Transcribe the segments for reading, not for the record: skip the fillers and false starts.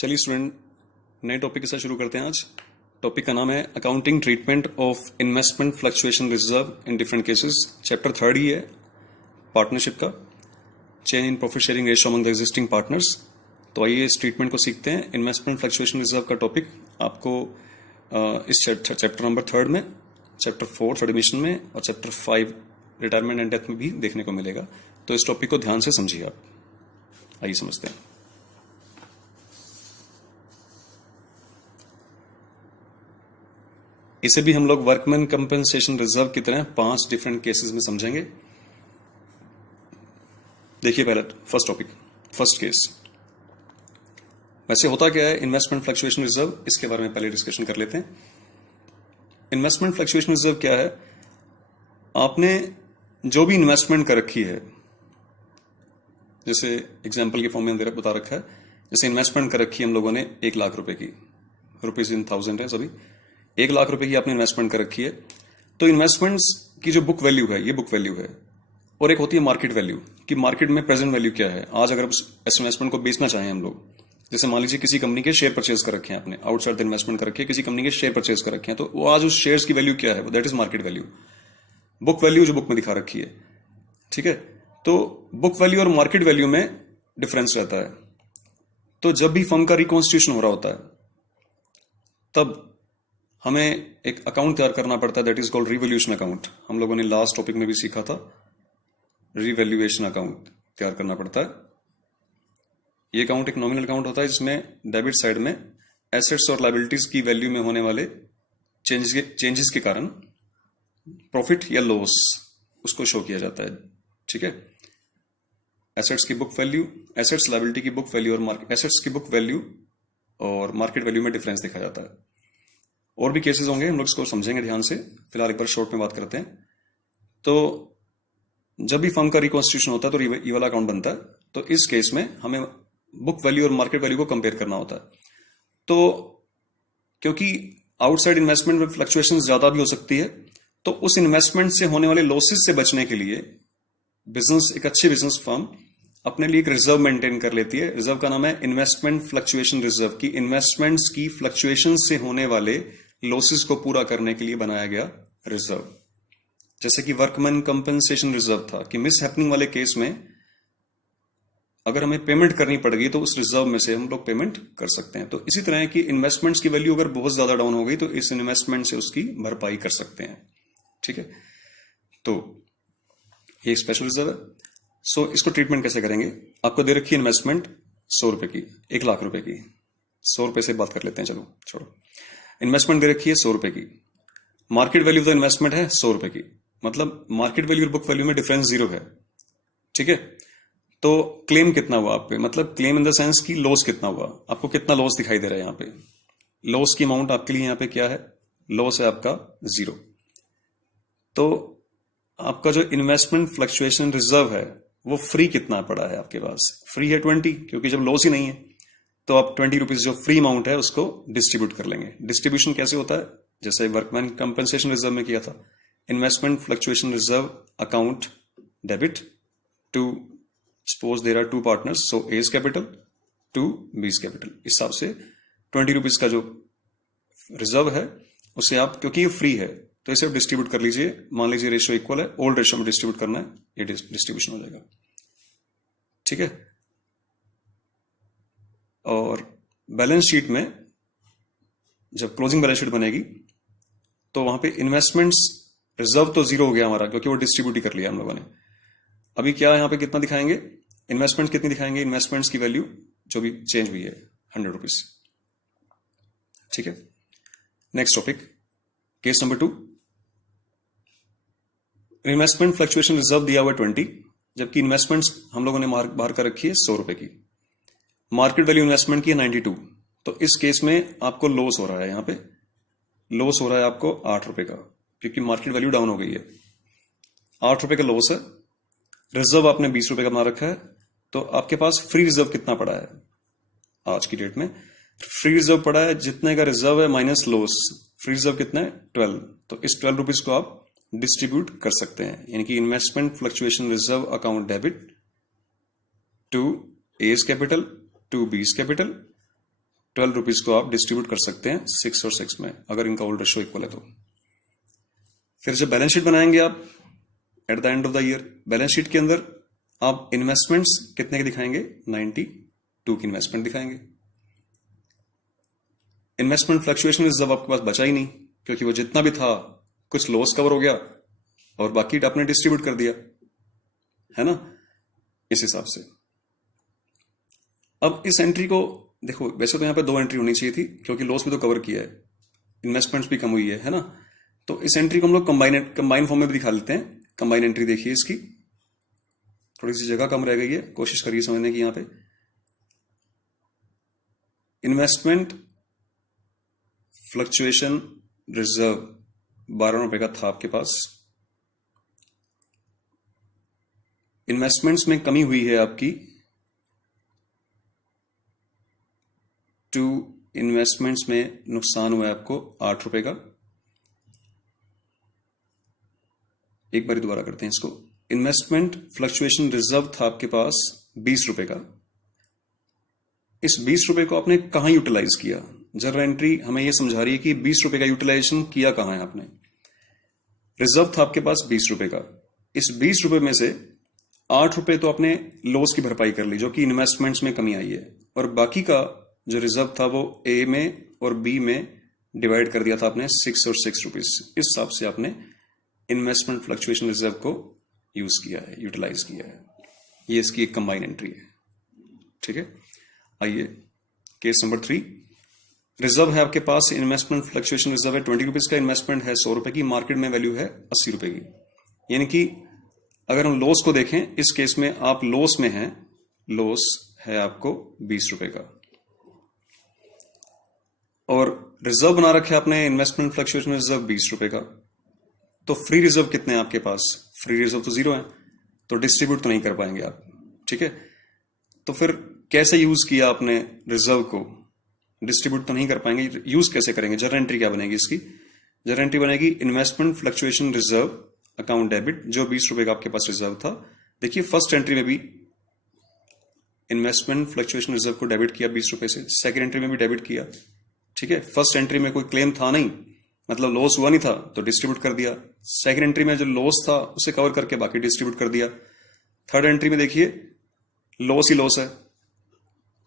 चलिए स्टूडेंट, नए टॉपिक के साथ शुरू करते हैं। आज टॉपिक का नाम है accounting treatment of investment fluctuation reserve in different cases. Chapter 3 ही है पार्टनरशिप का, change in profit sharing ratio among the existing partners. तो आइए इस ट्रीटमेंट को सीखते हैं। इन्वेस्टमेंट फ्लक्चुएशन रिजर्व का टॉपिक आपको इस चैप्टर नंबर 3 में, चैप्टर 4 थर्ड एडिशन में और चैप्टर 5 रिटायरमेंट एंड डेथ में भी देखने को मिलेगा। तो इस टॉपिक को ध्यान से समझिए आप। आइए समझते हैं। इसे भी हम लोग वर्कमैन कंपनसेशन रिजर्व की तरह 5 डिफरेंट केसेस में समझेंगे। देखिए पहले फर्स्ट टॉपिक, फर्स्ट केस। वैसे होता क्या है इन्वेस्टमेंट फ्लक्चुएशन रिजर्व, इसके बारे में पहले डिस्कशन कर लेते हैं। इन्वेस्टमेंट फ्लक्चुएशन रिजर्व क्या है? आपने जो भी इन्वेस्टमेंट कर रखी है, जैसे एग्जाम्पल के फॉर्म में बता रखा है, जैसे इन्वेस्टमेंट कर रखी है हम लोगों ने 1 लाख रुपए की, रुपीज इन थाउजेंड है सभी, 1 लाख रुपए की आपने इन्वेस्टमेंट कर रखी है। तो इन्वेस्टमेंट्स की जो बुक वैल्यू है, ये बुक वैल्यू है, और एक होती है मार्केट वैल्यू, कि मार्केट में प्रेजेंट वैल्यू क्या है। आज अगर इस इन्वेस्टमेंट को बेचना चाहें हम लोग, जैसे मान लीजिए किसी कंपनी के शेयर परचेज कर रखे हैं आपने, आउटसाइड द इन्वेस्टमेंट कर रखे हैं, किसी कंपनी के शेयर परचेज कर रखे हैं, तो वो आज उस शेयर्स की वैल्यू क्या है, that is market value. Book value जो बुक में दिखा रखी है, ठीक है। तो बुक वैल्यू और मार्केट वैल्यू में डिफरेंस रहता है। तो जब भी फर्म का रिकॉन्स्टिट्यूशन हो रहा होता है, तब हमें एक अकाउंट तैयार करना पड़ता है, that is called revaluation account. हम लोगों ने लास्ट टॉपिक में भी सीखा था, रिवैल्यूएशन अकाउंट तैयार करना पड़ता है। ये अकाउंट एक नॉमिनल अकाउंट होता है, जिसमें डेबिट साइड में एसेट्स और लायबिलिटीज की वैल्यू में होने वाले चेंजेस के कारण प्रॉफिट या लॉस उसको शो किया जाता है, ठीक है। एसेट्स की बुक वैल्यू, एसेट्स लायबिलिटी की बुक वैल्यू और एसेट्स की बुक वैल्यू और मार्केट वैल्यू में डिफरेंस देखा जाता है। और भी केसेस होंगे, हम लोग इसको समझेंगे ध्यान से। फिलहाल एक बार शॉर्ट में बात करते हैं। तो जब भी फर्म का रिकॉन्स्टिट्यूशन होता है तो ये वाला अकाउंट बनता है। तो इस केस में हमें बुक वैल्यू और मार्केट वैल्यू को कंपेयर करना होता है। तो क्योंकि आउटसाइड इन्वेस्टमेंट में फ्लक्चुएशन ज्यादा भी हो सकती है, तो उस इन्वेस्टमेंट से होने वाले लॉसेस से बचने के लिए बिजनेस, एक अच्छी बिजनेस फर्म अपने लिए एक रिजर्व मेंटेन कर लेती है। रिजर्व का नाम है इन्वेस्टमेंट फ्लक्चुएशन रिजर्व, की इन्वेस्टमेंट्स की फ्लक्चुएशन से होने वाले लॉसेस को पूरा करने के लिए बनाया गया रिजर्व। जैसे कि वर्कमैन कंपनसेशन रिजर्व था, कि मिस हैपनिंग वाले केस में अगर हमें पेमेंट करनी पड़ेगी तो उस रिजर्व में से हम लोग पेमेंट कर सकते हैं। तो इसी तरह की इन्वेस्टमेंट्स की वैल्यू अगर बहुत ज्यादा डाउन हो गई तो इस इन्वेस्टमेंट से उसकी भरपाई कर सकते हैं, ठीक है। तो ये स्पेशल रिजर्व है। सो इसको ट्रीटमेंट कैसे करेंगे? आपको दे रखी इन्वेस्टमेंट 100 रुपए की, 1 लाख रुपए की। 100 रुपए से बात कर लेते हैं, चलो छोड़ो। इन्वेस्टमेंट दे रखी है 100 रुपए की, market value of the investment है 100 रुपए की, मतलब मार्केट वैल्यू और बुक वैल्यू में डिफरेंस 0 है, ठीक है। तो क्लेम कितना हुआ आप पे, मतलब क्लेम इन द सेंस की लॉस कितना हुआ, आपको कितना लॉस दिखाई दे रहा है यहाँ पे। लॉस की अमाउंट आपके लिए यहाँ पे क्या है? लॉस है आपका 0। तो आपका जो इन्वेस्टमेंट फ्लक्चुएशन रिजर्व है वो फ्री कितना पड़ा है आपके पास? फ्री है 20, क्योंकि जब लॉस ही नहीं है तो आप 20 रुपीज जो फ्री अमाउंट है उसको डिस्ट्रीब्यूट कर लेंगे। डिस्ट्रीब्यूशन कैसे होता है? जैसे वर्कमैन कंपनसेशन रिजर्व में किया था, investment fluctuation reserve account debit to, suppose there are 2 partners, so A is capital to B is capital. इस हिसाब से 20 रुपीज का जो रिजर्व है उसे आप, क्योंकि ये फ्री है तो इसे डिस्ट्रीब्यूट कर लीजिए। मान लीजिए रेशियो इक्वल है, ओल्ड रेशियो में डिस्ट्रीब्यूट करना है, ये डिस्ट्रीब्यूशन हो जाएगा, ठीक है। और बैलेंस शीट में जब क्लोजिंग बैलेंस शीट बनेगी तो वहां पे इन्वेस्टमेंट्स रिजर्व तो 0 हो गया हमारा, क्योंकि वो डिस्ट्रीब्यूट ही कर लिया हम लोगों ने। अभी क्या यहां पे कितना दिखाएंगे? इन्वेस्टमेंट कितनी दिखाएंगे? इन्वेस्टमेंट्स की वैल्यू जो भी चेंज हुई है 100 रुपीज, ठीक है। Next topic, case number 2। Investment fluctuation reserve दिया हुआ 20, जबकि इन्वेस्टमेंट्स हम लोगों ने बाहर कर रखी है 100 रुपए की, मार्केट वैल्यू इन्वेस्टमेंट की है 92। तो इस केस में आपको लॉस हो रहा है, यहां पे लॉस हो रहा है आपको 8 रुपए का, क्योंकि मार्केट वैल्यू डाउन हो गई है। 8 रुपए का लॉस है। रिजर्व आपने 20 रुपए का बना रखा है, तो आपके पास फ्री रिजर्व कितना पड़ा है आज की डेट में? फ्री रिजर्व पड़ा है, जितने का रिजर्व है माइनस लॉस, फ्री रिजर्व कितना है? 12। तो इस 12 रुपीज को आप डिस्ट्रीब्यूट कर सकते हैं, यानी कि investment fluctuation reserve account debit to A's capital to B's capital ₹12 को आप डिस्ट्रीब्यूट कर सकते हैं 6 और 6 में, अगर इनका ओल्ड रेशो इक्वल है तो। फिर जब बैलेंस शीट बनाएंगे आप at the end of the year, balance sheet के अंदर आप इन्वेस्टमेंट्स कितने के दिखाएंगे? 92 की इन्वेस्टमेंट दिखाएंगे। इन्वेस्टमेंट फ्लक्चुएशन रिजर्व आपके पास बचा ही नहीं, क्योंकि वो जितना भी था कुछ लॉस कवर हो गया और बाकी आपने डिस्ट्रीब्यूट कर दिया, है ना, इस हिसाब से। अब इस एंट्री को देखो, वैसे तो यहां पे 2 एंट्री होनी चाहिए थी, क्योंकि लॉस भी तो कवर किया है, इन्वेस्टमेंट्स भी कम हुई है ना। तो इस एंट्री को हम लोग कंबाइन फॉर्म में भी दिखा लेते हैं। कंबाइन एंट्री देखिए, इसकी थोड़ी सी जगह कम रह गई है, कोशिश करिए समझने की। यहां पे इन्वेस्टमेंट फ्लक्चुएशन रिजर्व ₹12 का था आपके पास। इन्वेस्टमेंट्स में कमी हुई है आपकी, टू इन्वेस्टमेंट्स में नुकसान हुआ है आपको ₹8 का। एक बार दोबारा करते हैं इसको। इन्वेस्टमेंट फ्लक्चुएशन रिजर्व था आपके पास ₹20 का। इस ₹20 को आपने कहां यूटिलाइज किया? जर्नल एंट्री हमें यह समझा रही है कि ₹20 का यूटिलाइजेशन किया कहां है आपने। रिजर्व था आपके पास ₹20 का, इस ₹20 में से ₹8 तो आपने लॉस की भरपाई कर ली, जो कि इन्वेस्टमेंट्स में कमी आई है, और बाकी का जो रिजर्व था वो ए में और बी में डिवाइड कर दिया था आपने 6 और 6 रुपीज। इस हिसाब से आपने इन्वेस्टमेंट फ्लक्चुएशन रिजर्व को यूज किया है, यूटिलाइज किया है। ये इसकी एक कंबाइन एंट्री है, ठीक है। आइए केस नंबर 3। रिजर्व है आपके पास, इन्वेस्टमेंट फ्लक्चुएशन रिजर्व है ₹20 का, इन्वेस्टमेंट है ₹100 की, मार्केट में वैल्यू है ₹80 की। यानी कि अगर हम लॉस को देखें, इस केस में आप लॉस में हैं, लॉस है आपको ₹20 का, और रिजर्व बना रखा है आपने इन्वेस्टमेंट फ्लक्चुएशन रिजर्व ₹20 का। तो फ्री रिजर्व कितने हैं आपके पास? फ्री रिजर्व तो 0 है, तो डिस्ट्रीब्यूट तो नहीं कर पाएंगे आप, ठीक है। तो फिर कैसे यूज किया आपने रिजर्व को? डिस्ट्रीब्यूट तो नहीं कर पाएंगे, यूज कैसे करेंगे? जर्नल एंट्री क्या बनेगी इसकी? जर्नल एंट्री बनेगी investment fluctuation reserve account debit, जो ₹20 का आपके पास रिजर्व था। देखिए फर्स्ट एंट्री में भी इन्वेस्टमेंट फ्लक्चुएशन रिजर्व को डेबिट किया ₹20 से, सेकंड एंट्री में भी डेबिट किया, ठीक है। फर्स्ट एंट्री में कोई क्लेम था नहीं, मतलब लॉस हुआ नहीं था, तो डिस्ट्रीब्यूट कर दिया। सेकंड एंट्री में जो लॉस था उसे कवर करके बाकी डिस्ट्रीब्यूट कर दिया। थर्ड एंट्री में देखिए लॉस ही लॉस है,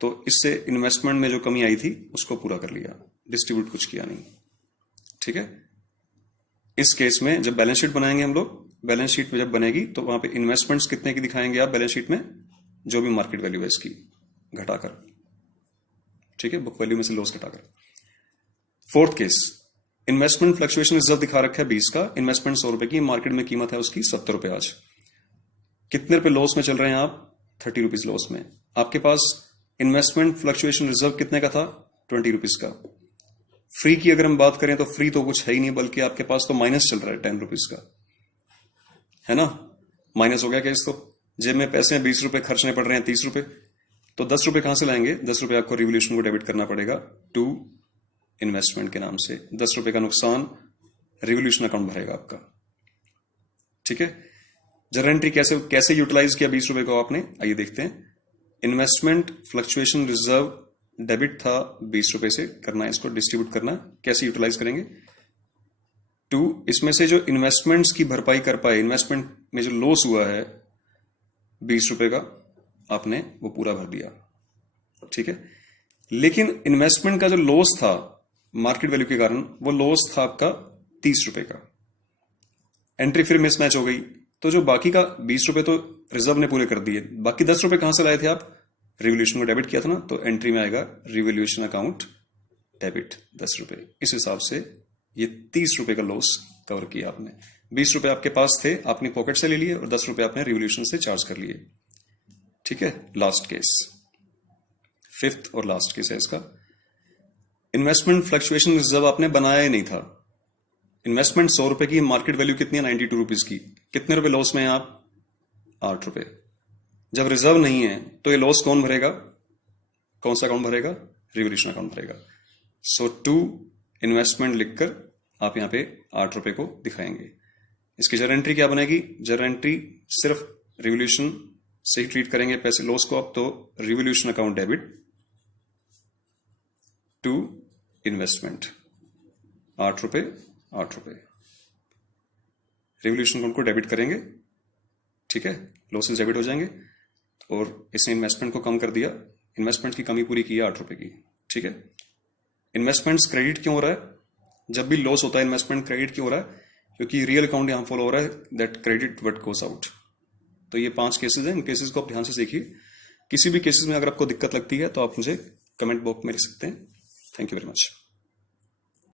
तो इससे इन्वेस्टमेंट में जो कमी आई थी उसको पूरा कर लिया, डिस्ट्रीब्यूट कुछ किया नहीं, ठीक है। इस केस में जब बैलेंस शीट बनाएंगे हम लोग, बैलेंस शीट में जब बनेगी तो वहां पे इन्वेस्टमेंट्स कितने की दिखाएंगे आप बैलेंस शीट में? जो भी मार्केट वैल्यू है इसकी घटाकर, ठीक है, बुक वैल्यू में से लॉस घटाकर। Fourth case, investment fluctuation reserve दिखा रखा है 20 का, इन्वेस्टमेंट ₹100 की, मार्केट में कीमत है उसकी ₹70 आज। कितने रुपए लॉस में चल रहे हैं आप? ₹30 लॉस में। आपके पास इन्वेस्टमेंट फ्लक्चुएशन रिजर्व कितने का था? ₹20 का। फ्री की अगर हम बात करें तो फ्री तो कुछ है ही नहीं, बल्कि आपके पास तो माइनस चल रहा है ₹10 का, है ना। माइनस हो गया केस, तो जेब में पैसे हैं ₹20, खर्चने पड़ रहे हैं ₹30, तो ₹10 कहां से लाएंगे? ₹10 आपको रिवोल्यूशन को डेबिट करना पड़ेगा टू इन्वेस्टमेंट के नाम से। ₹10 का नुकसान रिवोल्यूशन अकाउंट भरेगा आपका, ठीक है। जर्नल एंट्री कैसे यूटिलाइज किया ₹20 को आपने? आइए देखते हैं। इन्वेस्टमेंट फ्लक्चुएशन रिजर्व डेबिट था ₹20 से, करना है इसको डिस्ट्रीब्यूट करना। कैसे यूटिलाइज करेंगे? टू, इसमें से जो इन्वेस्टमेंट्स की भरपाई कर पाए, इन्वेस्टमेंट में जो लॉस हुआ है ₹20 का, आपने वो पूरा भर दिया, ठीक है। लेकिन इन्वेस्टमेंट का जो लॉस था मार्केट वैल्यू के कारण, वो लॉस था आपका ₹30 का। एंट्री फिर मिसमैच हो गई, तो जो बाकी का ₹20 तो रिजर्व ने पूरे कर दिए, बाकी ₹10 कहां से लाए थे आप? रिवोल्यूशन को डेबिट किया था ना, तो एंट्री में आएगा रिवोल्यूशन अकाउंट डेबिट ₹10। इस हिसाब से ये ₹30 का लॉस कवर किया आपने। ₹20 आपके पास थे, आपने पॉकेट से ले लिए, और ₹10 आपने रिवोल्यूशन से चार्ज कर लिए, ठीक है। लास्ट केस, फिफ्थ और लास्ट केस है इसका। इन्वेस्टमेंट फ्लक्चुएशन रिजर्व आपने बनाया ही नहीं था। इन्वेस्टमेंट ₹100 की, मार्केट वैल्यू कितनी है? ₹92 की। कितने रुपए लॉस में हैं आप? ₹8। जब रिजर्व नहीं है तो ये लॉस कौन भरेगा? कौन सा अकाउंट भरेगा? रिवोल्यूशन अकाउंट भरेगा। सो टू इन्वेस्टमेंट लिखकर आप यहां पे ₹8 को दिखाएंगे। इसकी जर्नल एंट्री क्या बनेगी? जर्नल एंट्री सिर्फ रिवोल्यूशन से ही ट्रीट करेंगे पैसे लॉस को आप, तो revaluation account debit to investment, 8 रुपए 8 रुपए। रेवोल्यूशन अकाउंट को डेबिट करेंगे, ठीक है, लॉसेस डेबिट हो जाएंगे और इसने इन्वेस्टमेंट को कम कर दिया, इन्वेस्टमेंट की कमी पूरी की है 8 रुपए की, ठीक है। इन्वेस्टमेंट्स क्रेडिट क्यों हो रहा है? जब भी लॉस होता है इन्वेस्टमेंट क्रेडिट क्यों हो रहा है? क्योंकि रियल अकाउंट यहां फॉलो हो रहा है, that credit what goes out. तो ये 5 केसेस हैं, इन केसेस को आप ध्यान से देखिए। किसी भी केसेस में अगर आपको दिक्कत लगती है तो आप मुझे कमेंट बॉक्स में लिख सकते हैं। Thank you very much.